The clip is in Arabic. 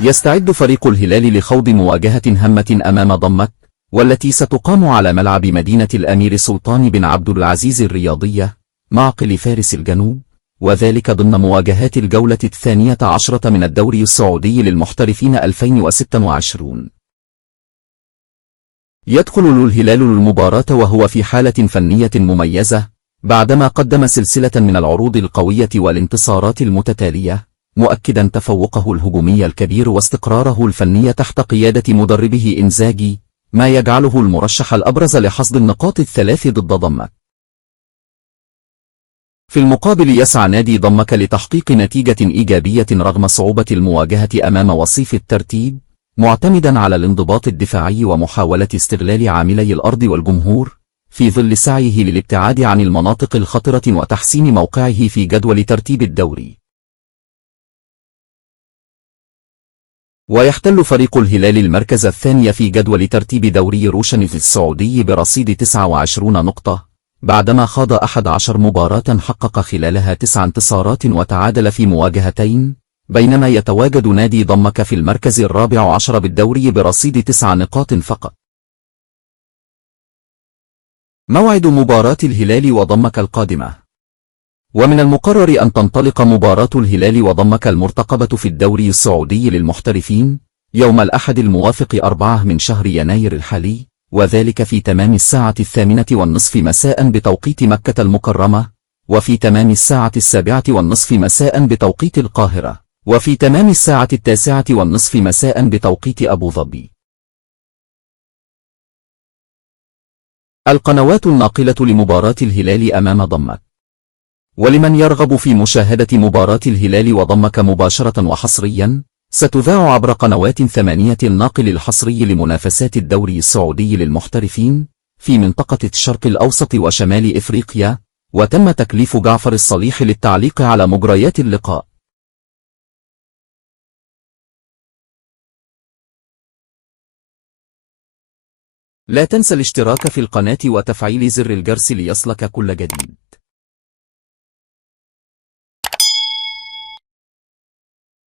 يستعد فريق الهلال لخوض مواجهة هامة أمام ضمك، والتي ستقام على ملعب مدينة الأمير سلطان بن عبد العزيز الرياضية، معقل فارس الجنوب، وذلك ضمن مواجهات الجولة 12 من الدوري السعودي للمحترفين 2026. يدخل الهلال المباراة وهو في حالة فنية مميزة، بعدما قدم سلسلة من العروض القوية والانتصارات المتتالية، مؤكدا تفوقه الهجومي الكبير واستقراره الفني تحت قيادة مدربه إنزاجي، ما يجعله المرشح الأبرز لحصد النقاط الثلاث ضد ضمك. في المقابل يسعى نادي ضمك لتحقيق نتيجة إيجابية رغم صعوبة المواجهة أمام وصيف الترتيب، معتمدا على الانضباط الدفاعي ومحاولة استغلال عاملي الأرض والجمهور، في ظل سعيه للابتعاد عن المناطق الخطرة وتحسين موقعه في جدول ترتيب الدوري. ويحتل فريق الهلال المركز الثاني في جدول ترتيب دوري روشن السعودي برصيد 29 نقطة، بعدما خاض 11 مباراة حقق خلالها 9 انتصارات وتعادل في مواجهتين، بينما يتواجد نادي ضمك في المركز الرابع عشر بالدوري برصيد 9 نقاط فقط. موعد مباراة الهلال وضمك القادمة. ومن المقرر أن تنطلق مباراة الهلال وضمك المرتقبة في الدوري السعودي للمحترفين يوم الأحد الموافق 4 من شهر يناير الحالي، وذلك في تمام الساعة 8:30 مساء بتوقيت مكة المكرمة، وفي تمام الساعة 7:30 مساء بتوقيت القاهرة، وفي تمام الساعة 9:30 مساء بتوقيت أبو ظبي. القنوات الناقلة لمباراة الهلال أمام ضمك. ولمن يرغب في مشاهدة مباراة الهلال وضمك مباشرة وحصريا، ستذاع عبر قنوات 8 الناقل الحصري لمنافسات الدوري السعودي للمحترفين في منطقة الشرق الأوسط وشمال إفريقيا، وتم تكليف جعفر الصليح للتعليق على مجريات اللقاء. لا تنسى الاشتراك في القناة وتفعيل زر الجرس ليصلك كل جديد.